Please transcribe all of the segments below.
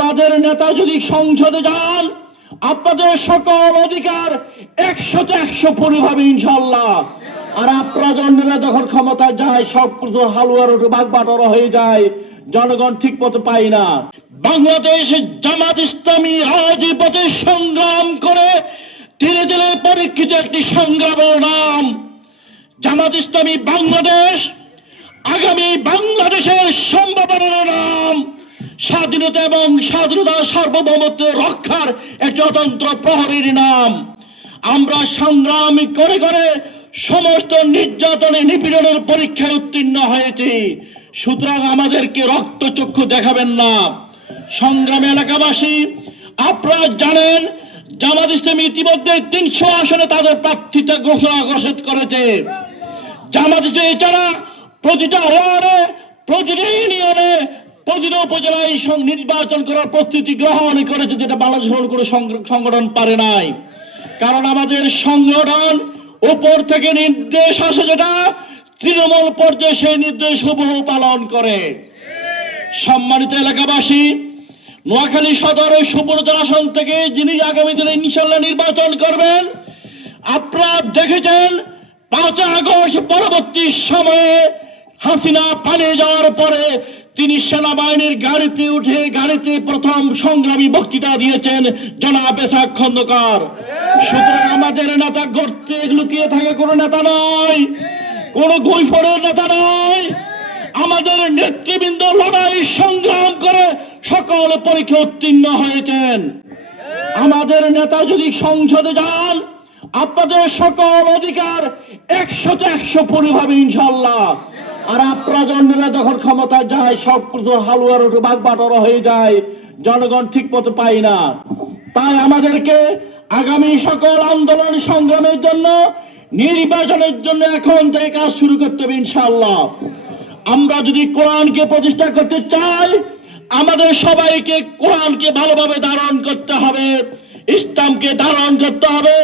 আমাদের নেতা যদি সংসদে যান, আপনাদের সকল অধিকার 100তে 100 পরিভাবে ইনশাআল্লাহ। আর আপনারা জনরা যখন ক্ষমতা যায় সব কিছু হালুয়ার বাগবাটোয়ারা হয়ে যায়, জনগণ ঠিক মতো পায় না। বাংলাদেশ জামাত ইসলামী রাজপথে সংগ্রাম করে ধীরে ধীরে পরীক্ষিত একটি সংগ্রামের নাম জামাত ইসলামী বাংলাদেশ। আগামী বাংলাদেশের সম্ভাবনার নাম স্বাধীনতা এবং স্বাধীনতার সার্বভৌমত্ব রক্ষার একটি অতন্ত্র প্রহরীর নাম। আমরা সংগ্রাম করে করে সমস্ত নির্যাতনে নিপীড়নের পরীক্ষায় উত্তীর্ণ হয়েছি। সুতরাং আমাদেরকে রক্তচক্ষু দেখাবেন না। সংগ্রামী এলাকাবাসী, আপনারা জানেন জামাত ইসলামী ইতিমধ্যে 300 আসনে তাদের প্রার্থিতা ঘোষণা করেছে। জামাত ইসলামী এছাড়া প্রতিটা ওয়ার্ডে, প্রতিটা ইউনিয়নে, প্রতিটা উপজেলায় নির্বাচন করার প্রস্তুতি গ্রহণ করেছে, যেটা বাংলাদেশ কোনো সংগঠন পারে নাই। কারণ আমাদের সংগঠন উপর থেকে নির্দেশ আসে, যেটা তৃণমূল পর্যায়ে সেই নির্দেশ হুবহু পালন করে। সম্মানিত এলাকাবাসী, নোয়াখালী সদর সুব্রতর আসন থেকে যিনি আগামী দিনে ইনশাআল্লাহ নির্বাচন করবেন, আপনারা দেখেছেন 5 আগস্ট পরবর্তী সময়ে হাসিনা পালিয়ে যাওয়ার পরে তিনি সেনাবাহিনীর গাড়িতে উঠে গাড়িতে প্রথম সংগ্রামী বক্তৃতা দিয়েছেন জনাব এসাক খন্দকার। সুতরাং আমাদের নেতা গড়তে লুকিয়ে থাকে কোনো নেতা নয়, কোনো গৈফরের নেতা নয়। আমাদের নেতৃবৃন্দ লড়াই সংগ্রাম করে সকল পরীক্ষা উত্তীর্ণ হয়েছেন। আমাদের নেতা যদি সংসদে যান, আপনাদের সকল অধিকার 100তে 100 পরিভাবে ইনশাআল্লাহ। আর আপনারা জনরা যখন ক্ষমতা যায় সব কিছু হালুয়ার বাগবাটোয়ারা হয়ে যায়, জনগণ ঠিক মতো পায় না। তাই আমাদেরকে আগামী সকল আন্দোলন সংগ্রামের জন্য, নির্বাচনের জন্য এখন থেকে কাজ শুরু করতে হবে ইনশাআল্লাহ। আমরা যদি কোরআনকে প্রতিষ্ঠা করতে চাই, আমাদের সবাইকে কোরআনকে ভালোভাবে ধারণ করতে হবে, ইসলামকে ধারণ করতে হবে।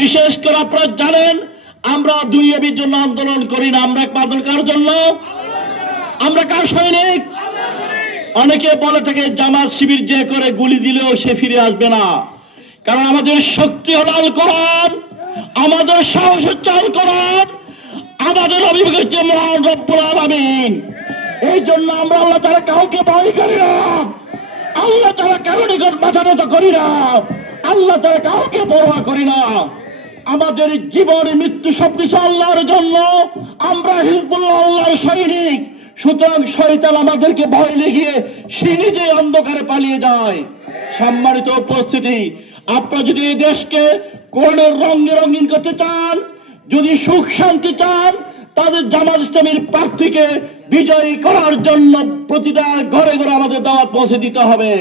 বিশেষ করে আপনারা জানেন আমরা দুনিয়াবির জন্য আন্দোলন করি না, আমরা আন্দোলন কার জন্য? আমরা কার সৈনিক? অনেকে বলে থাকে জামাত শিবির যে করে গুলি দিলেও সে ফিরে আসবে না। কারণ আমাদের শক্তি হল আল কোরআন, আমাদের সাহস হচ্ছে আল কোরআন, আমাদের অভিযোগ হচ্ছে মহান রব্বুল আলামিন। এই জন্য আমরা আল্লাহ তাআলা কাউকে ভয় করি না, আল্লাহ তাআলা কারোর নিকট মাথা নত করি না, আল্লাহ তাআলা কাউকে পরোয়া করি না। আমাদের জীবন মৃত্যু সবকিছু আল্লাহর জন্য। আমরা হিজবুল্লাহ আল্লাহর সৈনিক। সুতরাং শয়তান আমাদেরকে ভয় লেগিয়ে সে নিজেই অন্ধকারে পালিয়ে যায়। সম্মানিত উপস্থিতি, আপনারা যদি এই দেশকে কোরআনের রঙে রঙিন করতে চান, যদি সুখ শান্তি চান, তাদের জামাত ইসলামীর প্রার্থীকে বিজয়ী করার জন্য প্রতিটা ঘরে ঘরে আমাদের দাওয়াত পৌঁছে দিতে হবে।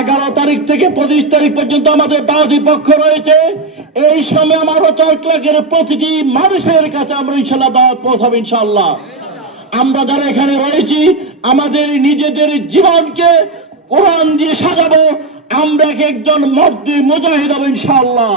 11 তারিখ থেকে 25 তারিখ পর্যন্ত আমাদের দাওয়াতি পক্ষ রয়েছে। এই সময় আমার 4 লাখের প্রতিটি মানুষের কাছে আমরা ইনশাআল্লাহ দাওয়াত পৌঁছাবো ইনশাআল্লাহ। আমরা যারা এখানে রয়েছি আমাদের নিজেদের জীবনকে কোরআন দিয়ে সাজাবো, আমরা একজন মুজাহিদ হব ইনশাআল্লাহ।